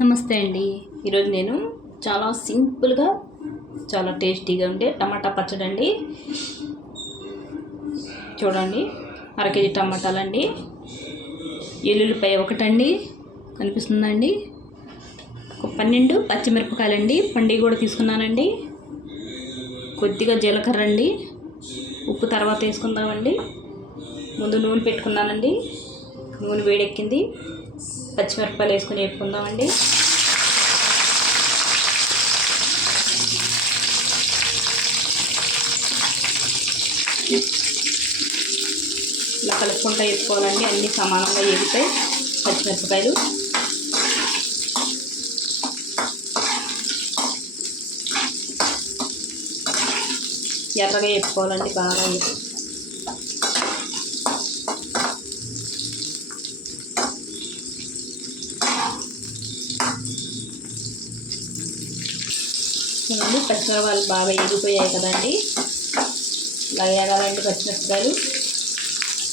నమస్తే అండి. ఈరోజు నేను చాలా సింపుల్గా చాలా టేస్టీగా ఉండే టమాటా పచ్చడి అండి చూడండి అర కేజీ టమాటాలండి. ఎల్లుల్లిపాయ ఒకటండి కనిపిస్తుందండి. ఒక పన్నెండు పచ్చిమిరపకాయలండి పండి కూడా తీసుకున్నానండి. కొద్దిగా జీలకర్ర అండి ఉప్పు తర్వాత వేసుకుందామండి. ముందు నూనె పెట్టుకున్నానండి. నూనె వేడెక్కింది. పచ్చిమిరపకాయలు వేసుకొని వేపుకుందామండి. ఇలా కలుపుకుంటూ వేసుకోవాలండి అన్నీ సమానంగా వేగుతాయి పచ్చిమిరపకాయలు. ఎర్రగా వేసుకోవాలండి బాగా చూడండి పచ్చిమిరపాలు బాగా ఎగిపోయాయి కదండి. ఇలా వేగాలండి పచ్చిమిరపకాయలు.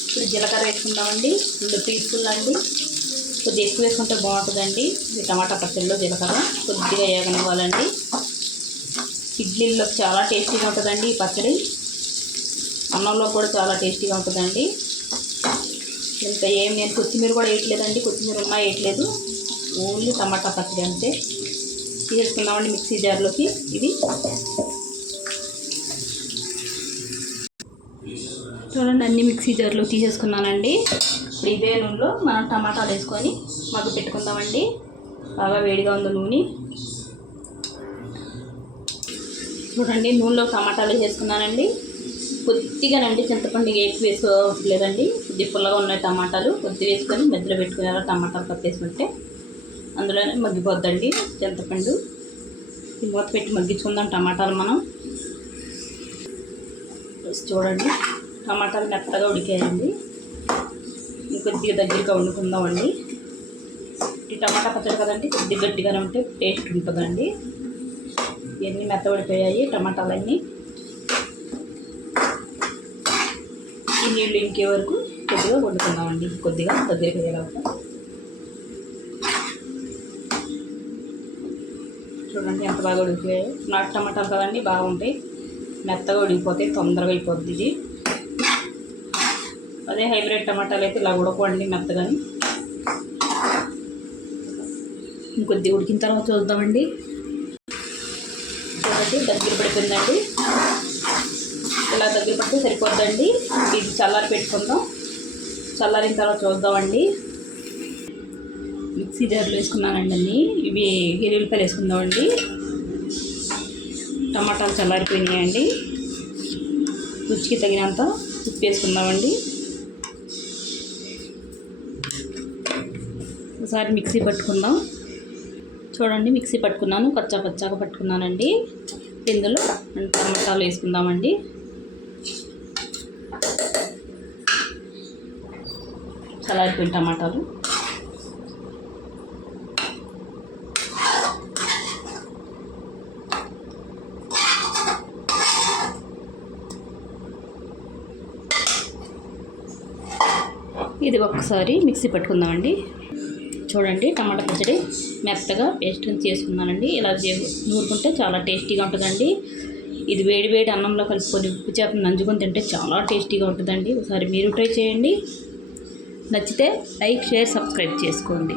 ఇప్పుడు జీలకర్ర వేసుకుందామండి. రెండు టీ అండి. కొద్దిగా ఎక్కువ వేసుకుంటే బాగుంటుందండి. ఇది టమాటా పచ్చడిలో జీలకర్ర. కొద్దిగా వేగనివ్వాలండి ఇడ్లీల్లో చాలా టేస్టీగా ఉంటుందండి ఈ పచ్చడి. అన్నంలో కూడా చాలా టేస్టీగా ఉంటుందండి. ఇంకా ఏం నేను కొత్తిమీర కూడా వేయట్లేదండి. కొత్తిమీర ఉన్నా వేయట్లేదు. ఓన్లీ టమాటా పచ్చడి అంతే. తీసుకుందామండి మిక్సీ జార్లోకి. ఇది. చూడండి అన్ని మిక్సీ జార్లో తీసేసుకున్నానండి. ఇప్పుడు ఇదే నూనెలో మనం టమాటాలు వేసుకొని మగ్గు పెట్టుకుందామండి. బాగా వేడిగా ఉంది నూనె. చూడండి నూనెలో టమాటాలు వేసేసుకున్నానండి కొద్దిగానండి చింతపండు వేసి వేసుకోలేదండి కొద్ది పుల్లగా ఉన్నాయి టమాటాలు కొద్ది వేసుకొని మెద్దలో పెట్టుకునేలా టమాటాలు కప్పేసుకుంటే అందులోనే మగ్గిపోద్దండి చింతపండు. మూత పెట్టి మగ్గించుకుందాం టమాటాలు మనం. చూడండి టమాటాలు మెత్తగా ఉడికాయండి. ఇంకొద్దిగా దగ్గరగా వండుకుందామండి. ఈ టమాటా పచ్చడి కదండి కొద్ది గట్టిగానే ఉంటే టేస్ట్ ఉంటుందండి. ఇవన్నీ మెత్తబడిపోయాయి టమాటాలన్నీ. ఈ నీళ్ళు ఇంకే వరకు కొద్దిగా వండుకుందామండి కొద్దిగా దగ్గరికి వెళ్ళాక చూడండి ఎంత బాగా ఉడికిపోయాయి నాటు టమాటాలు కదండి బాగుంటాయి. మెత్తగా ఉడికిపోతాయి తొందరగా అయిపోద్ది ఇది. అదే హైబ్రిడ్ టమాటాలు అయితే ఇలా ఉడకండి మెత్తగాని. ఇంకొద్ది ఉడికిన తర్వాత చూద్దామండి. చూడండి దగ్గర పడిపోయిందండి. ఇలా దగ్గర పడితే సరిపోద్దండి. ఇది చల్లారి పెట్టుకుందాం. చల్లారిన తర్వాత చూద్దామండి. సీజర్లు వేసుకున్నానండి ఇవి ఎరువులపై వేసుకుందామండి. టమాటాలు చల్లారిపోయినాయండి. రుచికి తగినంత ఉప్పు వేసుకుందామండి. ఒకసారి మిక్సీ పట్టుకుందాం. చూడండి మిక్సీ పట్టుకున్నాను. పచ్చా పచ్చాగా పట్టుకున్నానండి. ఇందులో టమాటాలు వేసుకుందామండి. చల్లారిపోయిన టమాటాలు. ఇది ఒక్కసారి మిక్సీ పట్టుకుందామండి. చూడండి టమాటా పచ్చడి మెత్తగా పేస్ట్ చేసుకున్నానండి. ఇలా చే- నూరుకుంటే చాలా టేస్టీగా ఉంటుందండి. ఇది వేడి వేడి అన్నంలో కలుపుకొని ఉప్పు చేప నంజుకొని తింటే చాలా టేస్టీగా ఉంటుందండి. ఒకసారి మీరు ట్రై చేయండి. నచ్చితే లైక్ షేర్ సబ్స్క్రైబ్ చేసుకోండి.